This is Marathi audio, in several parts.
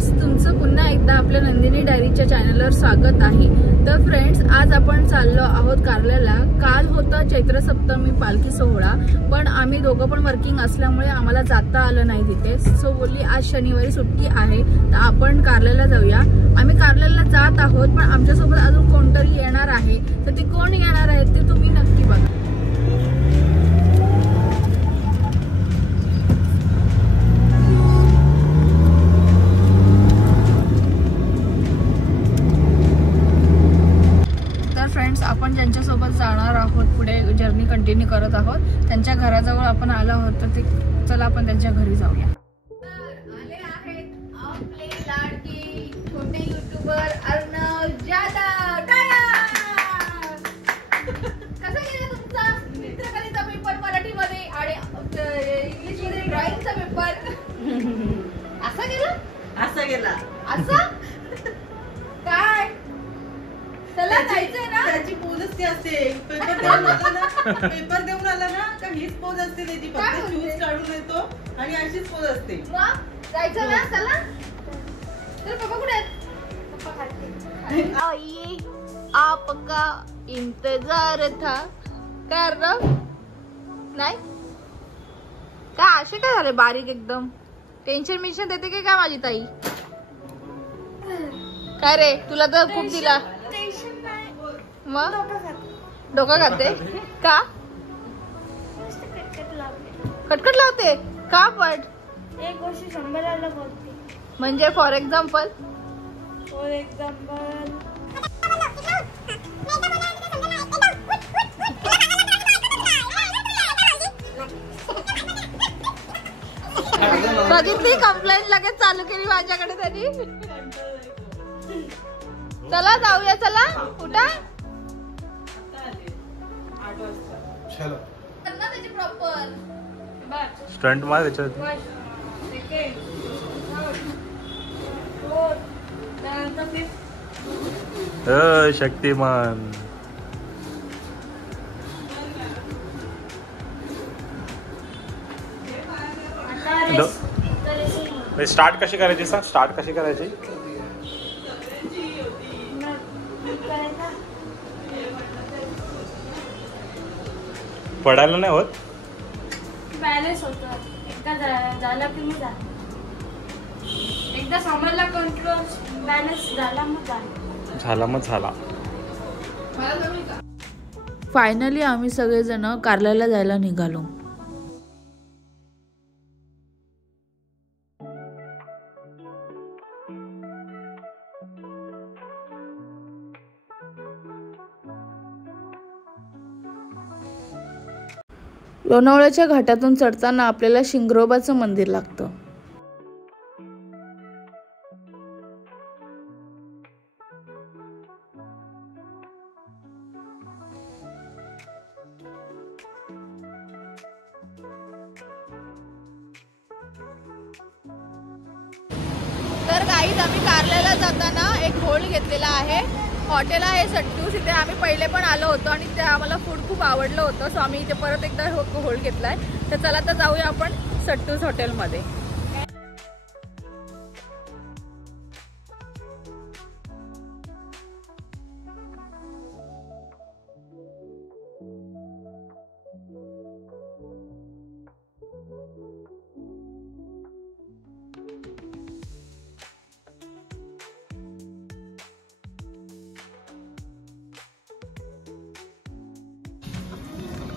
फ्रेंड्स, तुमचं पुन्हा एकदा आपल्या नंदिनी डायरीच्या चॅनलवर स्वागत आहे। तर फ्रेंड्स, आज आपण चाललो आहोत कारल्याला। काल होता चैत्र सप्तमी पालखी सोहळा, पण आम्ही दोघं पण वर्किंग असल्यामुळे आम्हाला जाता आलं नाही तिथे। सो बोलली आज शनिवारी सुट्टी आहे तर आपण कारल्याला जाऊया। आम्ही कारल्याला जात आहोत, पण आमच्यासोबत अजून कोणतरी येणार आहे, तर ते कोण येणार आहे ते तुम्ही नक्की बघा। आपण ज्यांच्यासोबत जाणार आहोत, पुढे जर्नी कंटिन्यू करत आहोत, त्यांच्या घराजवळ आपण आलो आहोत, तर ते चला आपण त्यांच्या घरी जाऊया। आले आहेत आपले लाडके छोटे युट्यूबर अर्णव जाधव। कसा गेला तुमचा चित्रकलेचा पेपर मराठीमध्ये आणि इंग्लिश मध्ये ड्रॉइंगचा पेपर? असा गेला असा काय? चला जायचंय ना, त्याची पोजच ती असते। पेपर देऊन आला ना का हीच पोज असते त्याची, फक्त शूज काढून येतो आणि अशीच पोज असते। मग जायचं ना, चला। तर पप्पा कुठे आहेत? पप्पा खाते। आइए आपका इंतजार था। काय अर्णव? नाही काय असे काय झाले बारीक एकदम? टेन्शन मिशन देते की काय माझी ताई? काय रे, तुला तर खूप दिला। मग डोकं खाते का? कटकट लावते का? पण एक गोष्ट 100 वेळा बोलते। म्हणजे फॉर एक्झाम्पल बघितली कंप्लेंट लगेच चालू केली माझ्याकडे त्यांनी। चला जाऊया, चला उठा। स्टंट मार त्याच्यात। शक्तिमान स्टार्ट कशी करायची? सांग, स्टार्ट कशी करायची? पडायला नाही होत, बॅलन्स होतं। एकदा झाला की मी एकदा समजला कंट्रोल, बॅलन्स झाला मग झाला। फायनली आम्ही सगळेजण कारल्याला जायला निघालो। लोणावळ्याच्या घाटातून चढताना आपल्याला शिंगरोबाचं मंदिर लागतं। तर गाईज, आम्ही कारल्याला जाताना एक होल्ड घेतलेला आहे। हॉटेल आहे सट्टूस, इथे आम्ही पहिले पण आलो होतो आणि ते आम्हाला फूड खूप आवडलं होतं, सो आम्ही इथे परत एकदा होल्ड घेतलाय। तर चला तर जाऊया आपण सट्टूस हॉटेलमध्ये।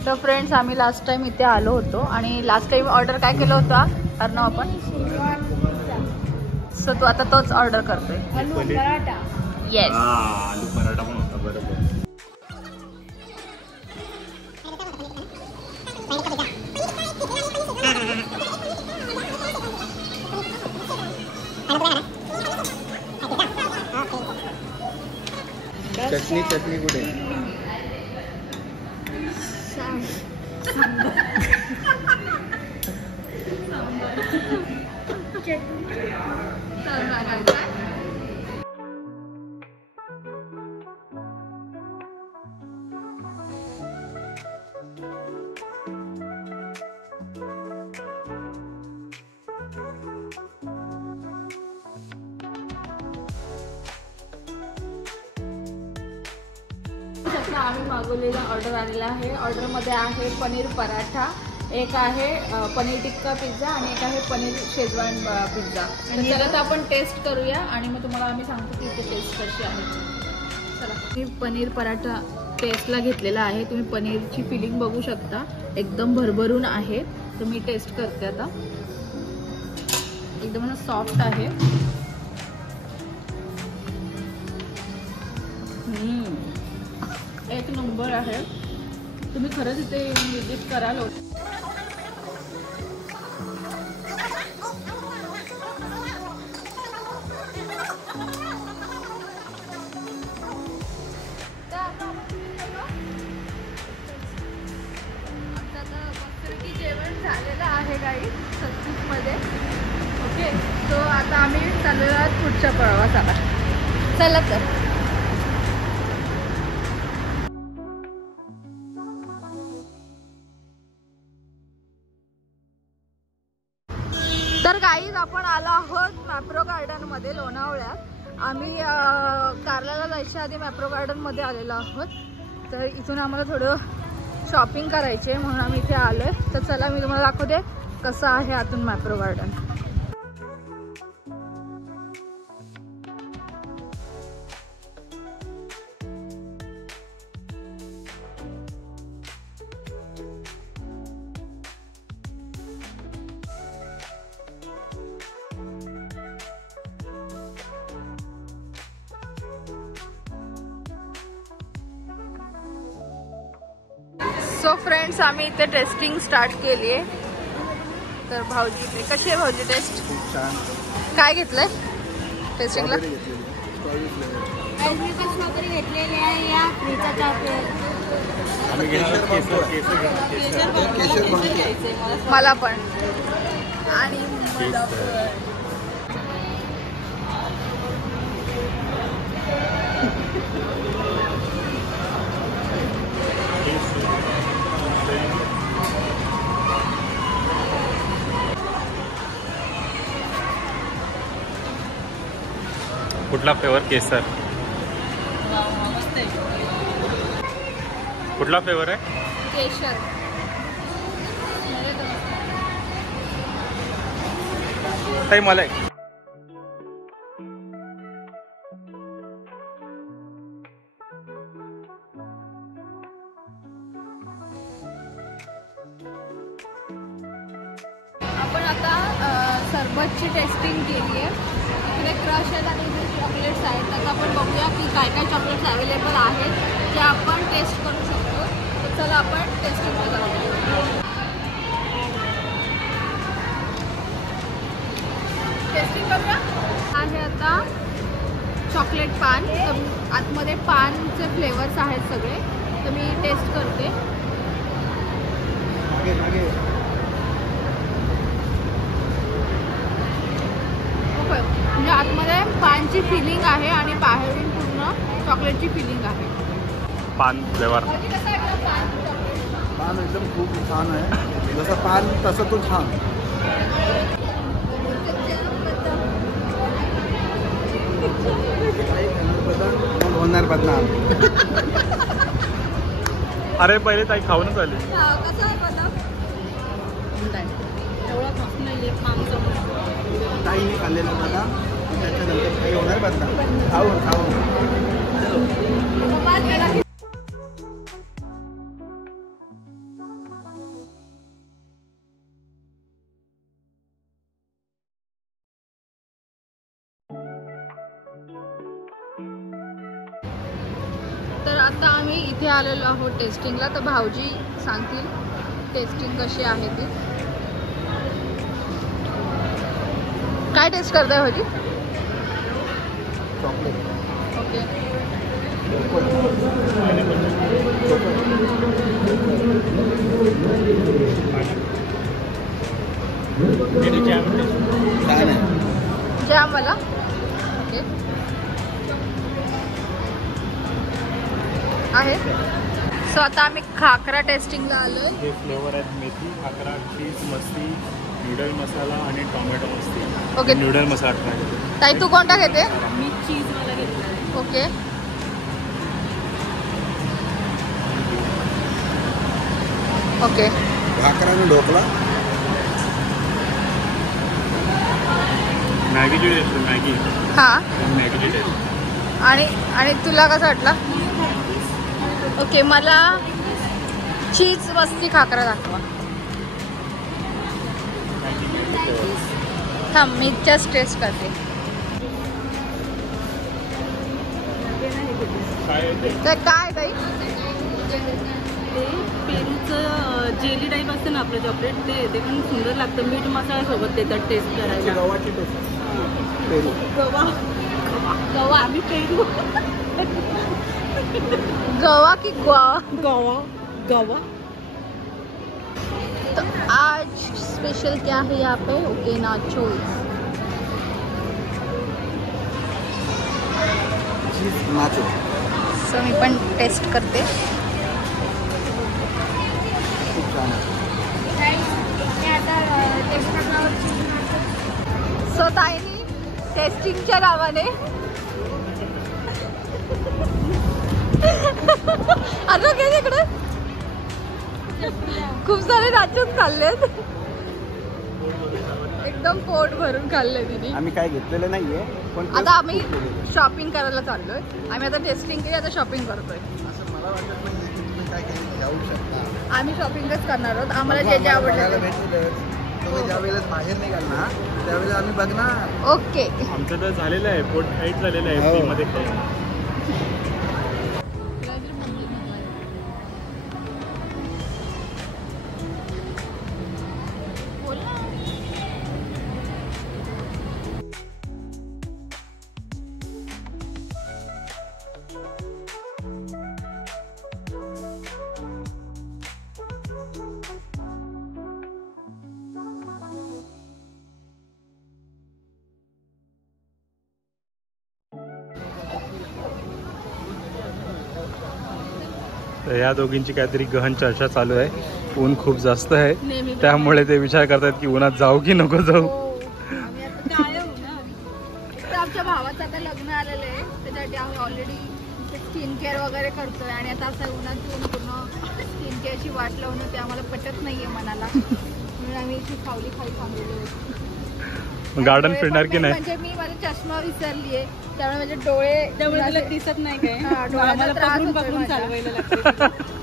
तर फ्रेंड्स, आम्ही लास्ट टाइम इथे आलो होतो आणि लास्ट टाइम ऑर्डर काय केलं होतं अर्णव आपण? सो तू आता तोच ऑर्डर करतोय। आलू पराठा। येस, आलू पराठा पण होता। बरोबर। चटणी कुठे? ना आम्ही मागवलेला ऑर्डर आलेला आहे. ऑर्डरमध्ये आहे पनीर पराठा, एक आहे पनीर टिक्का पिझ्झा आणि एक आहे पनीर शेजवान पिझ्झा. तर चला तर आपण टेस्ट करूया आणि मग तुम्हाला आम्ही सांगतो की इथे टेस्ट कशी आहे. चला, मी पनीर पराठा टेस्टला घेतलेला आहे. तुम्ही पनीरची फिलिंग बघू शकता, एकदम भरभरून आहे. तर मी टेस्ट करते आता. एकदम सॉफ्ट आहे. एक नंबर आहे. तुम्ही खरंच इथे विजिट कराल. जेवण झालेलं आहे काही 36 मध्ये. ओके, सो आता आम्ही चाललेलो आहोत पुढच्या प्रवासाला. चला तर गाईज आपण आलो आहोत मॅप्रो गार्डन मध्ये लोणावळ्यात. आम्ही कारल्याला जायच्या आधी मॅप्रो गार्डन मध्ये आलेलो आहोत. तर इथून आम्हाला थोडं शॉपिंग करायची आहे म्हणून आम्ही इथे आलोय. तर चला मी तुम्हाला दाखवते कसं आहे आतून मॅप्रो गार्डन. सो फ्रेंड्स, आम्ही इथे टेस्टिंग स्टार्ट केली आहे. तर भाऊजी इथे कशी आहे भाऊजी टेस्ट? काय घेतलंय टेस्टिंगला? मला पण. आणि कुठला फ्लेवर? केसर. कुठला फ्लेवर आहे? केशर. ताई मला एक. आपण आता सरबतची टेस्टिंग केली आहे. इकडे क्रश आहेत आणि इथे चॉकलेट्स आहेत. तर आपण बघूया की काय काय चॉकलेट्स अवेलेबल आहेत जे आपण टेस्ट करू शकतो. तर चला आपण टेस्टिंग करूया. आहे आता चॉकलेट पान. तर आतमध्ये पानचे फ्लेवर्स आहेत सगळे. तर मी टेस्ट करते. म्हणजे आतमध्ये पानची फिलिंग आहे आणि बाहेरून पूर्ण चॉकलेटची फिलिंग आहे. पान फ्लेवर. पान एकदम खूप छान आहे. जसं पान तसं तो छान. होणार बदनाम. अरे पहिले ताई खाऊनच आली. कसं आहे बदाम? एवढा मस्त नाहीये खाऊन. ताईने खाल्लेला बदाम त्याच्यानंतर काही होणार बदनाम. खाऊन खाऊन. तर आता आम्ही इथे आलेलो आहोत टेस्टिंगला. तर भाऊजी सांगतील टेस्टिंग कशी आहे ती. काय टेस्ट करताय भाऊजी? चॉकलेट. ओके. छान आहे. जॅम वाला. ओके. आहे. सो आता आम्ही खाकरा टेस्टिंगला आलोय. हे फ्लेवर आहेत मेथी, खाकरा, चीज मस्ती, नूडल मसाला आणि टोमॅटो मस्ती. ओके. नूडल मसाला ट्राय करतो. ताई तू कोणता घेते? मी चीज मला घेतला. ओके. ओके. भाकरा आणि ढोकळा. मॅगीची टेस्ट. मॅगी. हां. मॅगीची टेस्ट. आणि तुला कसं वाटलं? ओके, मला चीज मस्ती खाकरा दाखवा. थांब मी जस्ट टेस्ट करते. ते काय ताई? पेरूचं जेली टाईप असतं ना आपलं चॉकलेट, ते पण सुंदर लागतं. मीठ मसाला सोबत देतात टेस्ट करायला. गव्हाची टेस्ट. पेरू. गवा आम्ही पेरू. गवा की गवा. तो आज स्पेशल क्या है यहाँ पे? Okay, nachos. Cheese nacho. So मी पण टेस्ट करते. खूप छान आहे. सो ताईनी टेस्टिंगच्या नावाने आता काय तिकडे खूप सारे नाचून खाल्लेत. एकदम पोट भरून खाल्ले तिने. आम्ही काय घेतलेलं नाहीये, पण आता आम्ही शॉपिंग करायला चाललोय. आम्ही आता टेस्टिंग केली, आता शॉपिंग करतोय. असं मला वाटत नाही की तुम्ही काय जाऊ शकता. आम्ही शॉपिंगच करणार आहोत. आम्हाला जे जे आवडलं तुम्ही ज्या वेळेला बाहेर निघाल ना त्यावेळेला आम्ही बघणार. ओके. आमचं तर झालेलं आहे. पोट टाईट झालेलं आहे. हो. फ्रीमध्ये तर या दोघींची काहीतरी गहन चर्चा चालू आहे. ऊन खूप जास्त आहे, त्यामुळे ते विचार करतात की उन्हात जाऊ की नको जाऊ. आमच्या भावाचं आता लग्न आलेलं आहे, त्याच्यासाठी आम्ही ऑलरेडी स्किन केअर वगैरे करतोय. आणि आता असं उन्हात येऊन पूर्ण स्किन केअरची वाट लावणं ते आम्हाला पटत नाहीये मनाला. म्हणून आम्ही इथे सावली खाली थांबलेलो. गार्डन फिरणार की नाही? म्हणजे मी माझा चष्मा विसरलीये, त्यामुळे माझे डोळे त्यामुळे दिसत नाही काय. डोळ्याला त्रास होतोय चालवायला लागतं.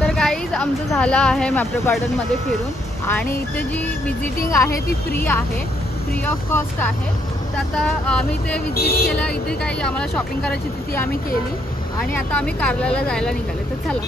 तर गाईज आमचं झालं आहे मॅप्रो गार्डनमध्ये फिरून. आणि इथे जी विजिटिंग आहे ती फ्री आहे, फ्री ऑफ कॉस्ट आहे. तर आता आम्ही ते विजिट केलं. इथे काही आम्हाला शॉपिंग करायची होती ती आम्ही केली. आणि आता आम्ही कारल्याला जायला निघाले. तर चला.